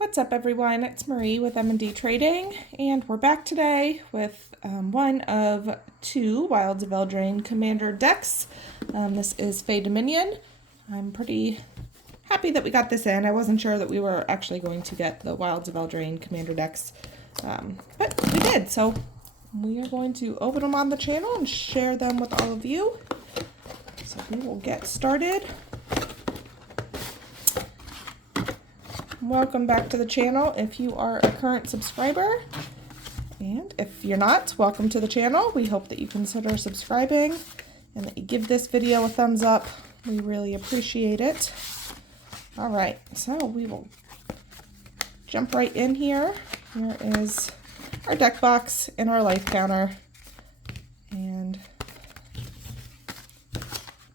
What's up, everyone? It's Marie with M&D Trading, and we're back today with one of two Wilds of Eldraine Commander decks. This is Fey Dominion. I'm pretty happy that we got this in. I wasn't sure that we were actually going to get the Wilds of Eldraine Commander decks, but we did. So we are going to open them on the channel and share them with all of you. So we will get started. Welcome back to the channel if you are a current subscriber, and if you're not, welcome to the channel. We hope that you consider subscribing and that you give this video a thumbs up. We really appreciate it. All right, so we will jump right in here. Here is our deck box and our life counter, and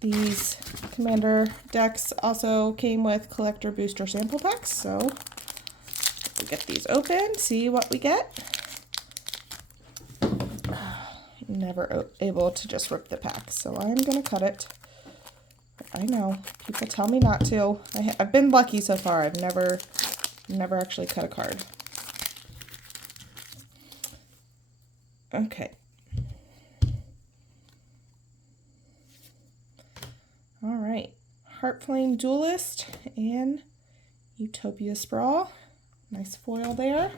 these Commander decks also came with collector booster sample packs, so we'll get these open, see what we get. Never able to just rip the pack, so I'm gonna cut it. I know, people tell me not to. I've been lucky so far. I've never actually cut a card. Okay. All right, Heartflame Duelist and Utopia Sprawl. Nice foil there.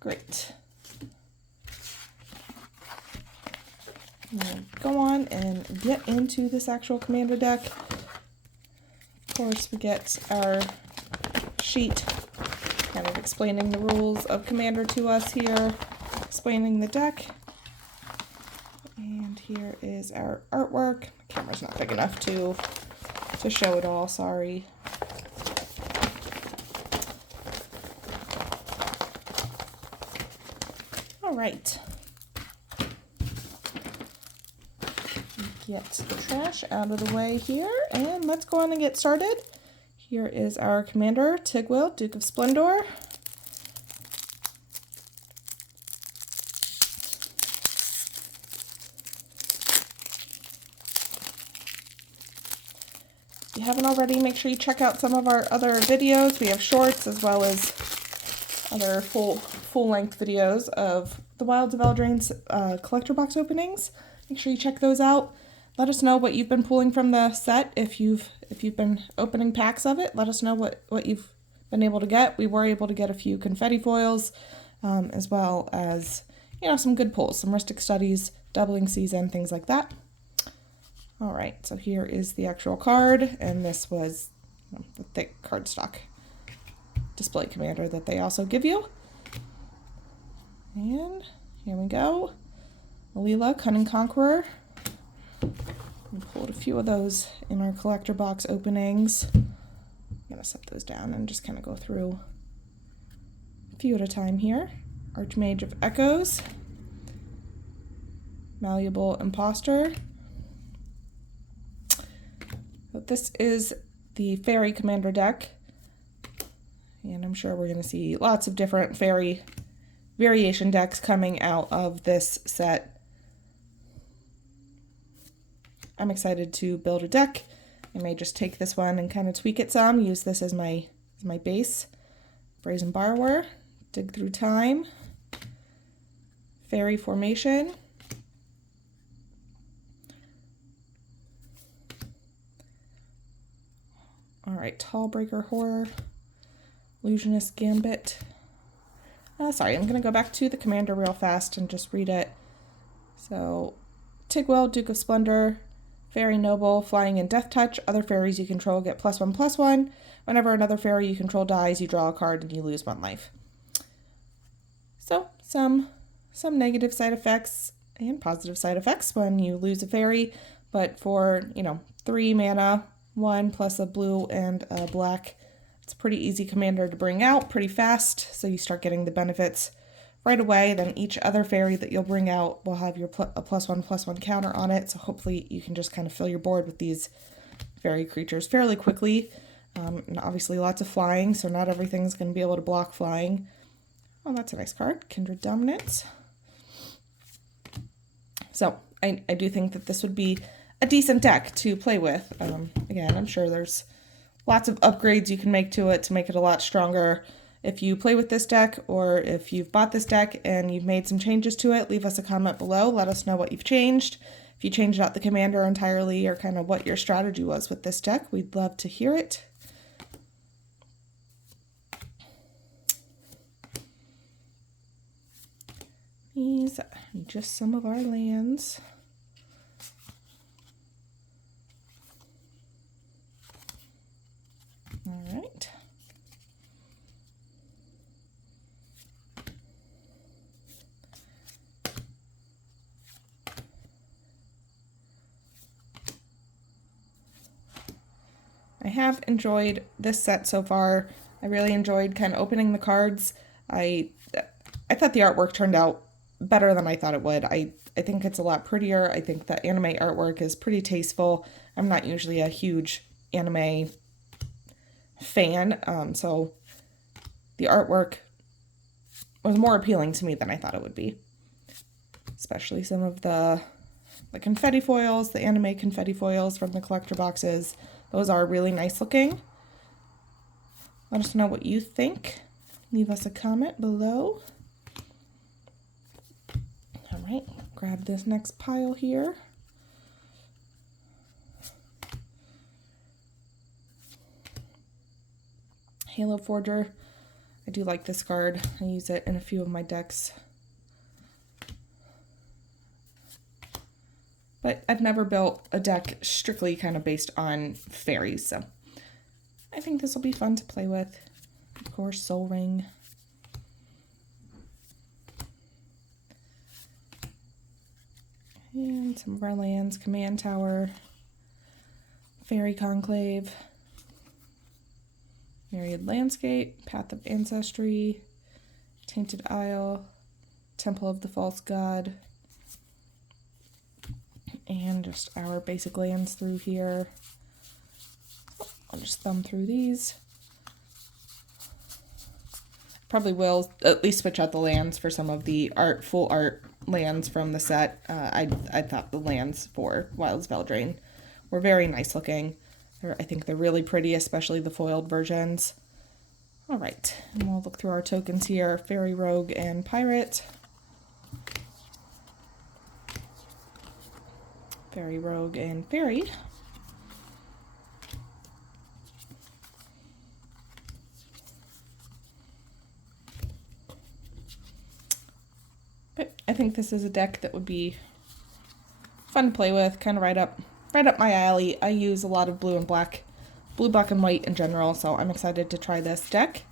Great. We'll go on and get into this actual Commander deck. Of course, we get our sheet kind of explaining the rules of Commander to us here, explaining the deck. And here is our artwork. The camera's not big enough to show it all, sorry. All right. Get the trash out of the way here, and let's go on and get started. Here is our commander, Tigwil, Duke of Splendor. If you haven't already, make sure you check out some of our other videos. We have shorts as well as other full-length videos of the Wilds of Eldraine's collector box openings. Make sure you check those out. Let us know what you've been pulling from the set. If you've been opening packs of it, let us know what you've been able to get. We were able to get a few confetti foils, as well as some good pulls, some Rhystic Studies, Doubling Season, things like that. All right, so here is the actual card, and this was the thick cardstock display commander that they also give you. And here we go. Alila, Cunning Conqueror. We pulled a few of those in our collector box openings. I'm going to set those down and just kind of go through a few at a time here. Archmage of Echoes. Malleable Imposter. So this is the Fairy Commander deck. And I'm sure we're going to see lots of different Fairy variation decks coming out of this set. I'm excited to build a deck. I may just take this one and kind of tweak it some, use this as my base. Brazen Borrower, Dig Through Time, Fairy Formation, all right, Tallbreaker Horror, Illusionist Gambit. Sorry, I'm going to go back to the commander real fast and just read it. So, Tigwil, Duke of Splendor, Fairy Noble, Flying and Death Touch. Other fairies you control get +1/+1. Whenever another fairy you control dies, you draw a card and you lose 1 life. So, some negative side effects and positive side effects when you lose a fairy, but for, 3 mana, 1 plus a blue and a black, it's a pretty easy commander to bring out pretty fast, so you start getting the benefits right away. Then each other fairy that you'll bring out will have your a +1/+1 counter on it, so hopefully you can just kind of fill your board with these fairy creatures fairly quickly. And obviously lots of flying, so not everything's going to be able to block flying. Oh, that's a nice card, Kindred Dominance. So I do think that this would be a decent deck to play with. Again, I'm sure there's lots of upgrades you can make to it to make it a lot stronger. If you play with this deck, or if you've bought this deck and you've made some changes to it, leave us a comment below. Let us know what you've changed. If you changed out the commander entirely, or kind of what your strategy was with this deck, we'd love to hear it. These are just some of our lands. All right. I have enjoyed this set so far. I really enjoyed kind of opening the cards. I thought the artwork turned out better than I thought it would. I think it's a lot prettier. I think the anime artwork is pretty tasteful. I'm not usually a huge anime fan, so the artwork was more appealing to me than I thought it would be. Especially some of the confetti foils, the anime confetti foils from the collector boxes. Those are really nice looking. Let us know what you think. Leave us a comment below. All right, grab this next pile here. Halo Forger. I do like this card. I use it in a few of my decks. But I've never built a deck strictly kind of based on fairies, so I think this will be fun to play with. Of course, Soul Ring. And some of our lands, Command Tower, Fairy Conclave, Myriad Landscape, Path of Ancestry, Tainted Isle, Temple of the False God, and just our basic lands through here. I'll just thumb through these. Probably will at least switch out the lands for some of the full art lands from the set. I thought the lands for Wilds of Eldraine were very nice looking. I think they're really pretty, especially the foiled versions. All right, and we'll look through our tokens here. Fairy, Rogue, and Pirate. Fairy, Rogue, and Fairy. But I think this is a deck that would be fun to play with, kind of right up my alley. I use a lot of blue, black, and white in general, so I'm excited to try this deck.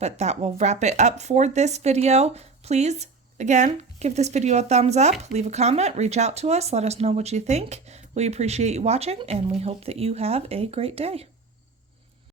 But that will wrap it up for this video. Please, again, give this video a thumbs up, leave a comment, reach out to us, let us know what you think. We appreciate you watching, and we hope that you have a great day.